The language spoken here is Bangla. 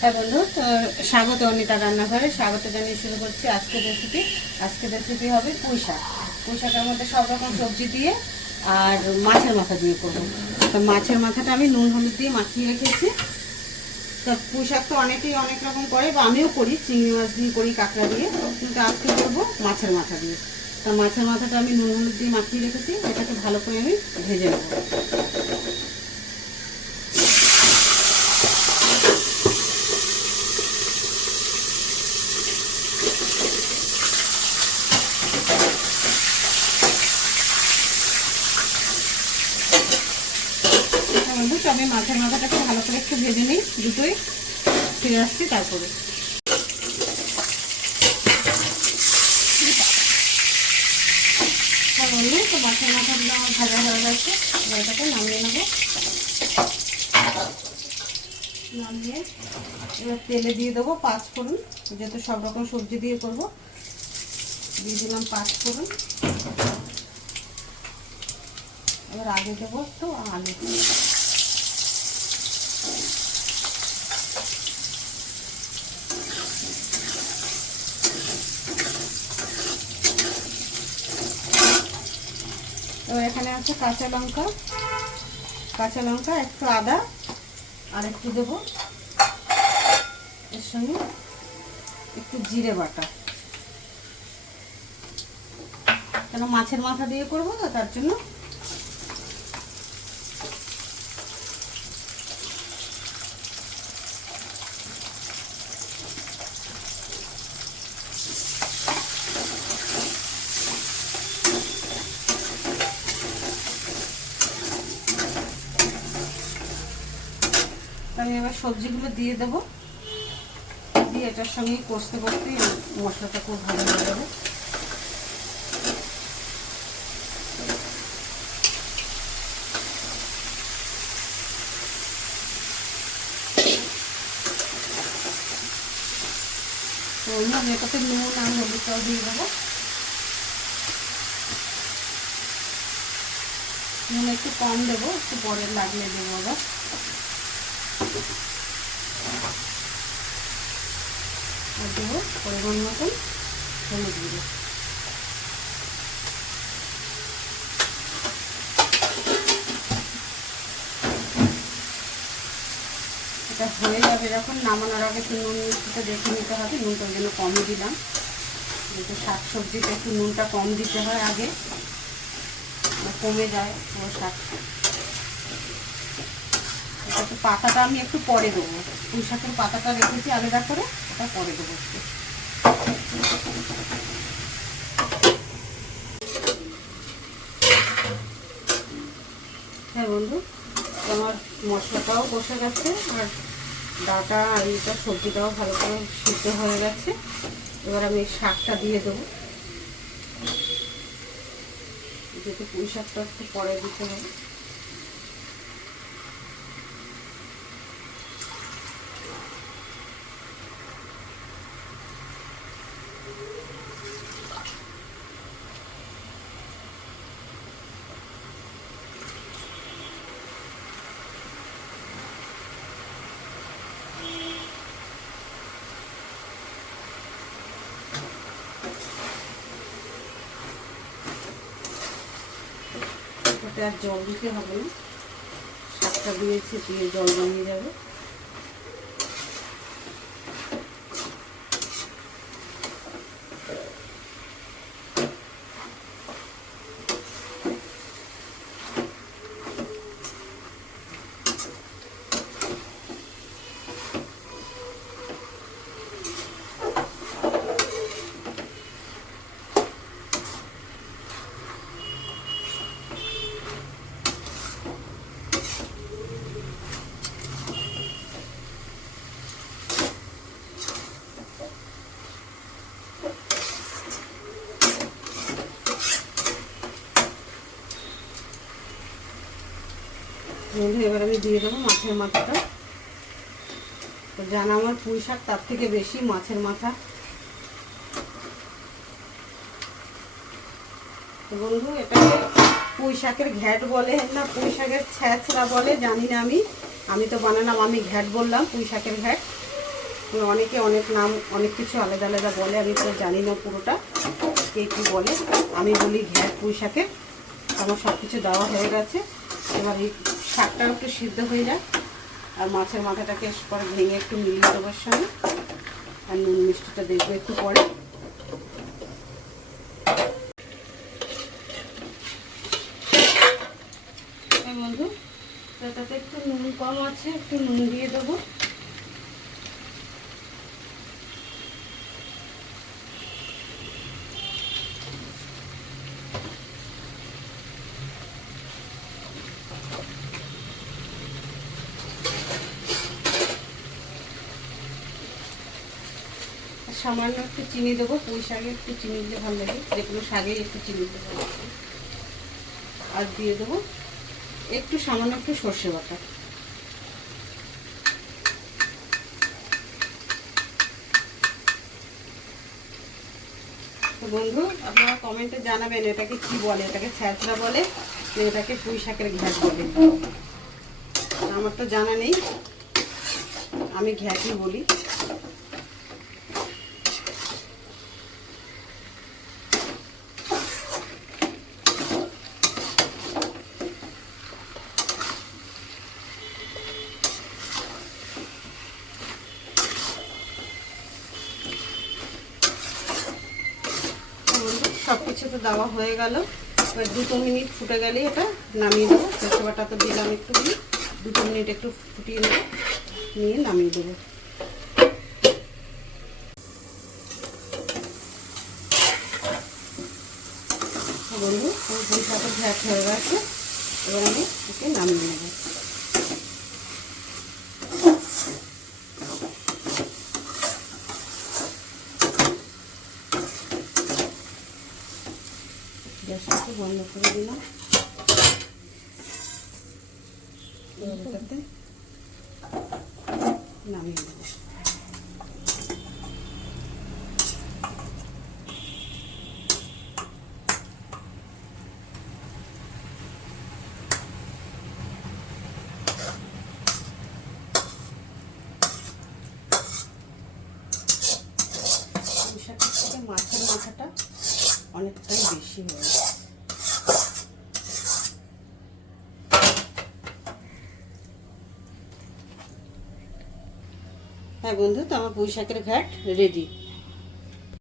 হ্যাঁ বন্ধু, তো স্বাগত অনিতা রান্নাঘরে। স্বাগত জানিয়ে শুরু করছি আজকের রেসিপি। আজকের রেসিপি হবে পুঁই শাক। পুঁই শাকের মধ্যে সব রকম সবজি দিয়ে আর মাছের মাথা দিয়ে করবো। তো মাছের মাথাটা আমি নুন হলুদ দিয়ে মাখিয়ে রেখেছি। তো পুঁই শাক তো অনেকেই অনেক রকম করে, বা আমিও করি, চিংড়ি মাছ দিয়ে করি, কাঁকড়া দিয়ে, কিন্তু আজকে করবো মাছের মাথা দিয়ে। তো মাছের মাথাটা আমি নুন হলুদ দিয়ে মাখিয়ে রেখেছি, এটাকে ভালো করে আমি ভেজে নেবো। বন্ধু, তো আমি মাছের মাথাটাকে ভালো করে একটু ভেজে নিই, দুটোই ফিরে আসছি তারপরে। বন্ধু, তো মাছের মাথাগুলো আমার ভাজা হয়ে গেছে, এটাকে নামিয়ে নেবো। নামিয়ে এবার তেলে দিয়ে দেবো পাঁচফোড়ন, যেহেতু সব রকম সবজি দিয়ে করবো। দিয়ে দিলাম পাঁচফোড়ন। এবার আগে দেবো একটু আলু। এবার এখানে আছে কাঁচা লঙ্কা, একটু আদা, আর একটু দেবো এর সঙ্গে একটু জিরে বাটা, কেন মাছের মাথা দিয়ে করবো তো তার জন্য। আমি এবার সবজিগুলো দিয়ে দেবো, দিয়ে এটার সঙ্গে কষতে কষতে মশলাটা খুব ভালো হয়ে যাবে। তো আমি এটাতে নুন আর হলুদটাও দিয়ে দেবো। নুন একটু কম দেবো, একটু পরে লাগলে দেবো আবার। আর দেবো পরিমাণ মতন হলুদ গুঁড়ো। এটা হয়ে যাবে যখন, নামানোর আগে একটু নুন মিষ্টিটা দেখে নিতে হবে। নুনটা ওই জন্য কমই দিলাম, যেহেতু শাক সবজিতে একটু নুনটা কম দিতে হয় আগে, কমে যায় পুরো শাক। একটু পাতাটা আমি একটু পরে দেবো, পুঁই শাকের পাতাটা রেখেছি আলাদা করে, ওটা পরে দেবো একটু। হ্যাঁ বন্ধু, আমার মশলাটাও বসে গেছে, আর ডাটা আর এটা সবজিটাও ভালো করে সিদ্ধ হয়ে গেছে। এবার আমি শাকটা দিয়ে দেবো, যেহেতু পুঁই শাকটা একটু পরে দিতে হবে। এটাতে আর জল দিতে হবে না, শাকটা দিয়েছি, দিয়ে জল জমিয়ে যাবে। এবার আমি দিয়ে দেবো মাছের মাথাটা। তো জানা আমার পুঁই শাক, তার থেকে বেশি মাছের মাথা। তো বন্ধু, এটাকে পুঁই শাকের ঘ্যাট বলে না পুঁই শাকের ছ্যাঁচড়া বলে জানি না, আমি তো বানালাম, আমি ঘ্যাট বললাম, পুঁই শাকের ঘ্যাট। অনেকে অনেক নাম অনেক কিছু আলাদা আলাদা বলে, আমি তো জানি না পুরোটা কে কী বলে। আমি বলি ঘ্যাট পুঁই শাকে। আমার সব কিছু দেওয়া হয়ে গেছে। এবার এই শাকটাও একটু সিদ্ধ হয়ে যায়, আর মাছের মাথাটাকে পরে ভেঙে একটু মিলিয়ে দেবো সঙ্গে, আর নুন মিষ্টিটা দেখবো একটু পরে। বন্ধু, এটাতে একটু নুন কম আছে, একটু নুন দিয়ে দেবো। সামান্য একটু চিনি দেবো, পুঁই শাকে একটু চিনি দিলে ভালো লাগে, যে কোনো শাকেই একটু চিনি দেবো। আর দিয়ে দেবো একটু সামান্য একটু সর্ষে বাটা। তো বন্ধু, আপনারা কমেন্টে জানাবেন এটাকে কি বলে, এটাকে ছ্যাঁচড়া বলে না এটাকে পুঁই শাকের ঘ্যাট বলে। আমার তো জানা নেই, আমি ঘ্যাটই বলি। সব কিছু তো দেওয়া হয়ে গেল। এবার 2 মিনিট ফুটে গেলেই এটা নামিয়ে দেবো। সর্ষে বাটা তো দিলাম একটু, 2 মিনিট একটু ফুটিয়ে নেবো, নিয়ে নামিয়ে দেবো। বন্ধু, পুঁই শাকের ঘ্যাট হয়ে গেছে, এবার আমি একে নামিয়ে নেব। গ্যাসটাকে বন্ধ করে দিলাম। এটাতে নামিয়ে নেব। পুঁই শাকের থেকে মাছের মাথাটা অনেকটাই বেশি হয়। হ্যাঁ বন্ধু, তো আমার পুঁই শাকের ঘ্যাট রেডি।